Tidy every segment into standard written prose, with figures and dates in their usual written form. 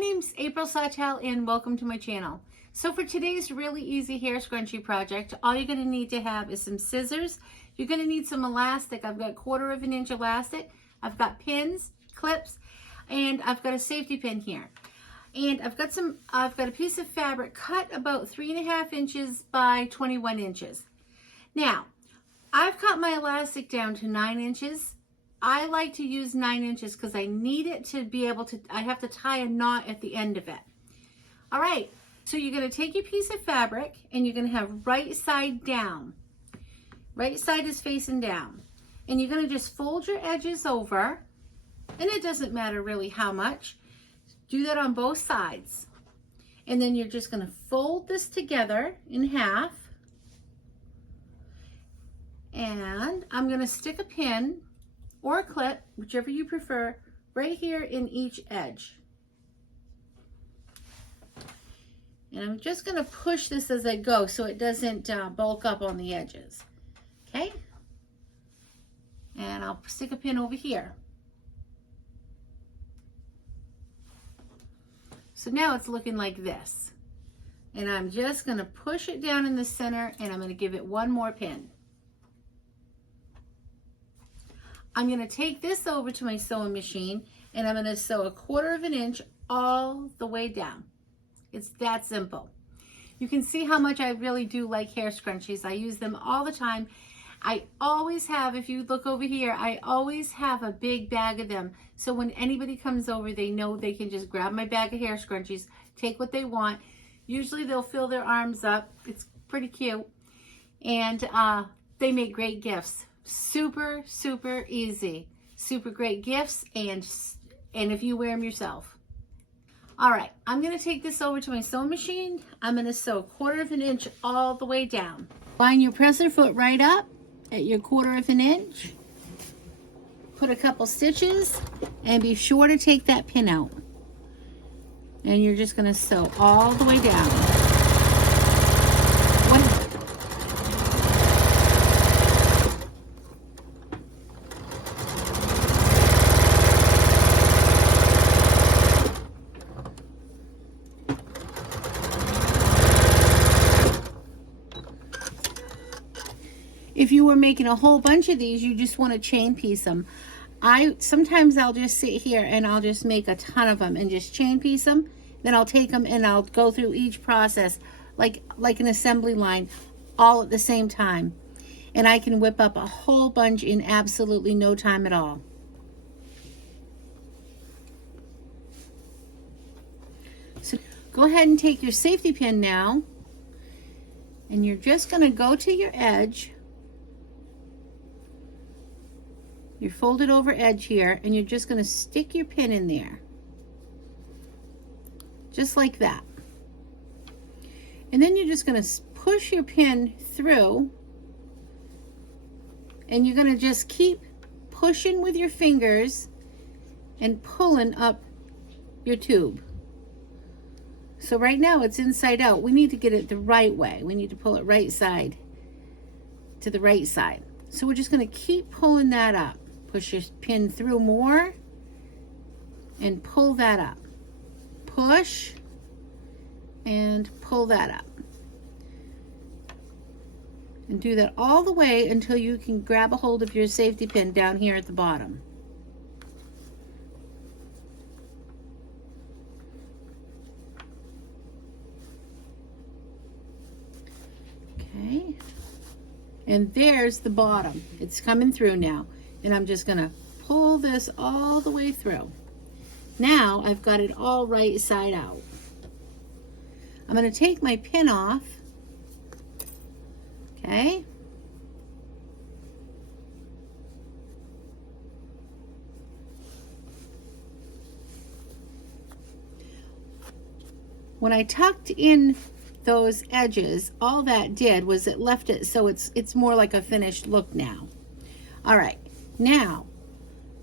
name's April Sawtelle and welcome to my channel. So for today's really easy hair scrunchie project, all you're going to need to have is some scissors. You're going to need some elastic. I've got 1/4 inch elastic. I've got pins, clips, and I've got a safety pin here. And I've got a piece of fabric cut about 3.5 inches by 21 inches. Now, I've cut my elastic down to 9 inches. I like to use 9 inches because I need it to be able to, I have to tie a knot at the end of it. All right, so you're going to take your piece of fabric and you're going to have right side down. Right side is facing down. And you're going to just fold your edges over, and it doesn't matter really how much. Do that on both sides. And then you're just going to fold this together in half. And I'm going to stick a pin or a clip, whichever you prefer, right here in each edge. And I'm just going to push this as I go so it doesn't bulk up on the edges. Okay? And I'll stick a pin over here. So now it's looking like this. And I'm just going to push it down in the center, and I'm going to give it one more pin. I'm going to take this over to my sewing machine, and I'm going to sew 1/4 inch all the way down. It's that simple. You can see how much I really do like hair scrunchies. I use them all the time. I always have, if you look over here, I always have a big bag of them. So when anybody comes over, they know they can just grab my bag of hair scrunchies, take what they want. Usually they'll fill their arms up. It's pretty cute. And they make great gifts. Super, super easy. Super great gifts, and if you wear them yourself. All right, I'm going to take this over to my sewing machine. I'm going to sew 1/4 inch all the way down. Line your presser foot right up at your 1/4 inch. Put a couple stitches, and be sure to take that pin out. And you're just going to sew all the way down. If you were making a whole bunch of these, you just want to chain piece them. Sometimes I'll just sit here and I'll just make a ton of them and just chain piece them. Then I'll take them and I'll go through each process like an assembly line all at the same time. And I can whip up a whole bunch in absolutely no time at all. So go ahead and take your safety pin now, and you're just going to go to your edge, your folded over edge here, and you're just going to stick your pin in there. Just like that. And then you're just going to push your pin through, and you're going to just keep pushing with your fingers and pulling up your tube. So right now it's inside out. We need to get it the right way. We need to pull it right side to the right side. So we're just going to keep pulling that up. Push your pin through more and pull that up. Push and pull that up. And do that all the way until you can grab a hold of your safety pin down here at the bottom. Okay. And there's the bottom. It's coming through now. And I'm just going to pull this all the way through. Now I've got it all right side out. I'm going to take my pin off. Okay. When I tucked in those edges, all that did was it left it so it's more like a finished look now. All right. Now,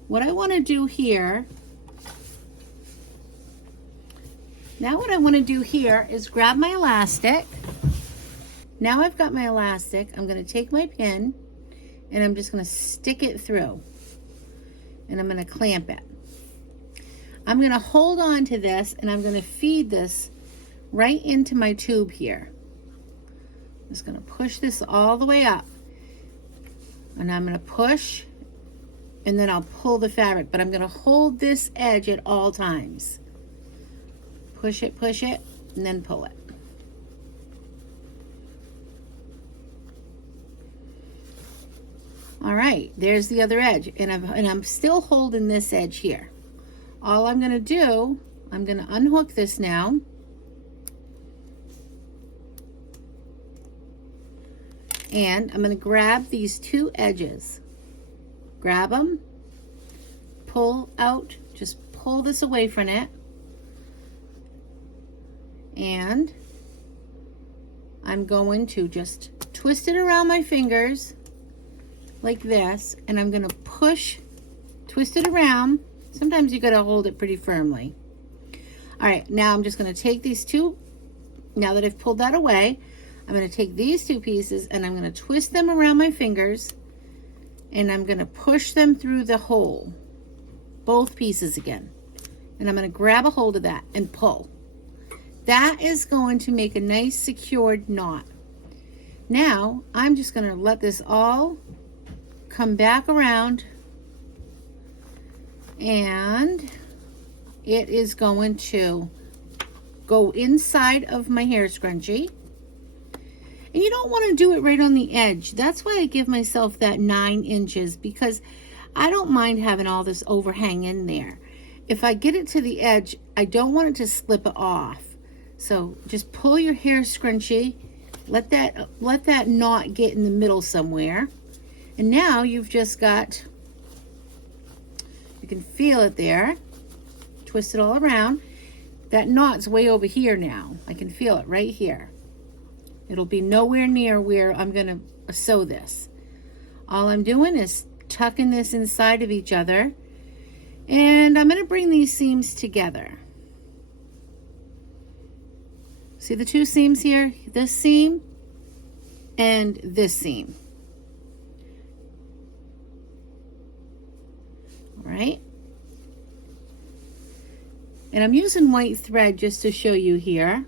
what I want to do here, is grab my elastic. Now I've got my elastic. I'm going to take my pin and I'm just going to stick it through. And I'm going to clamp it. I'm going to hold on to this and I'm going to feed this right into my tube here. I'm just going to push this all the way up. And I'm going to push and then I'll pull the fabric, but I'm going to hold this edge at all times. Push it, and then pull it. All right, there's the other edge, and I'm still holding this edge here. All I'm going to do, I'm going to unhook this now. And I'm going to grab these two edges. Grab them, pull out, just pull this away from it. And I'm going to just twist it around my fingers like this, and I'm going to push, twist it around. Sometimes you got to hold it pretty firmly. All right, now I'm just going to take these two, now that I've pulled that away, I'm going to take these two pieces and I'm going to twist them around my fingers, and I'm going to push them through the hole, both pieces again. And I'm going to grab a hold of that and pull. That is going to make a nice secured knot. Now, I'm just going to let this all come back around, and it is going to go inside of my hair scrunchie. And you don't want to do it right on the edge. That's why I give myself that 9 inches, because I don't mind having all this overhang in there. If I get it to the edge, I don't want it to slip off. So just pull your hair scrunchie, let that knot get in the middle somewhere. And now you've just got, you can feel it there. Twist it all around. That knot's way over here now. I can feel it right here. It'll be nowhere near where I'm going to sew this. All I'm doing is tucking this inside of each other. And I'm going to bring these seams together. See the two seams here? This seam and this seam. All right. And I'm using white thread just to show you here.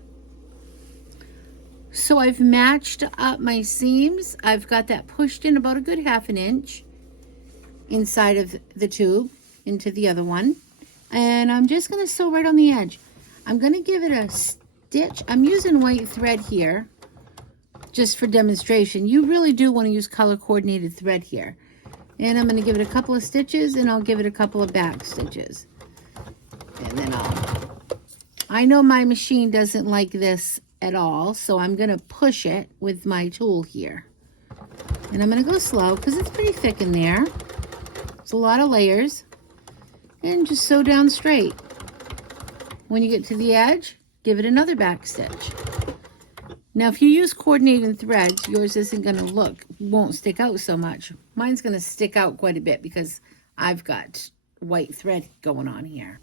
So I've matched up my seams. I've got that pushed in about a good 1/2 inch inside of the tube into the other one. And I'm just going to sew right on the edge. I'm going to give it a stitch. I'm using white thread here just for demonstration. You really do want to use color coordinated thread here. And I'm going to give it a couple of stitches, and I'll give it a couple of back stitches. And then I know my machine doesn't like this at all, so I'm going to push it with my tool here. And I'm going to go slow because it's pretty thick in there. It's a lot of layers. And just sew down straight. When you get to the edge, give it another back stitch. Now, if you use coordinating threads, yours isn't going to won't stick out so much. Mine's going to stick out quite a bit because I've got white thread going on here.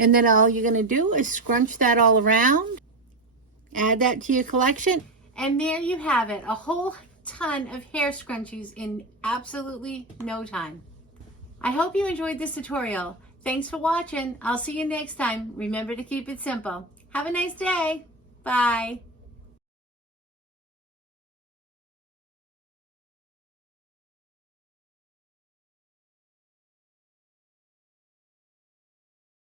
And then all you're going to do is scrunch that all around, add that to your collection, and there you have it, a whole ton of hair scrunchies in absolutely no time. I hope you enjoyed this tutorial. Thanks for watching. I'll see you next time. Remember to keep it simple. Have a nice day. Bye.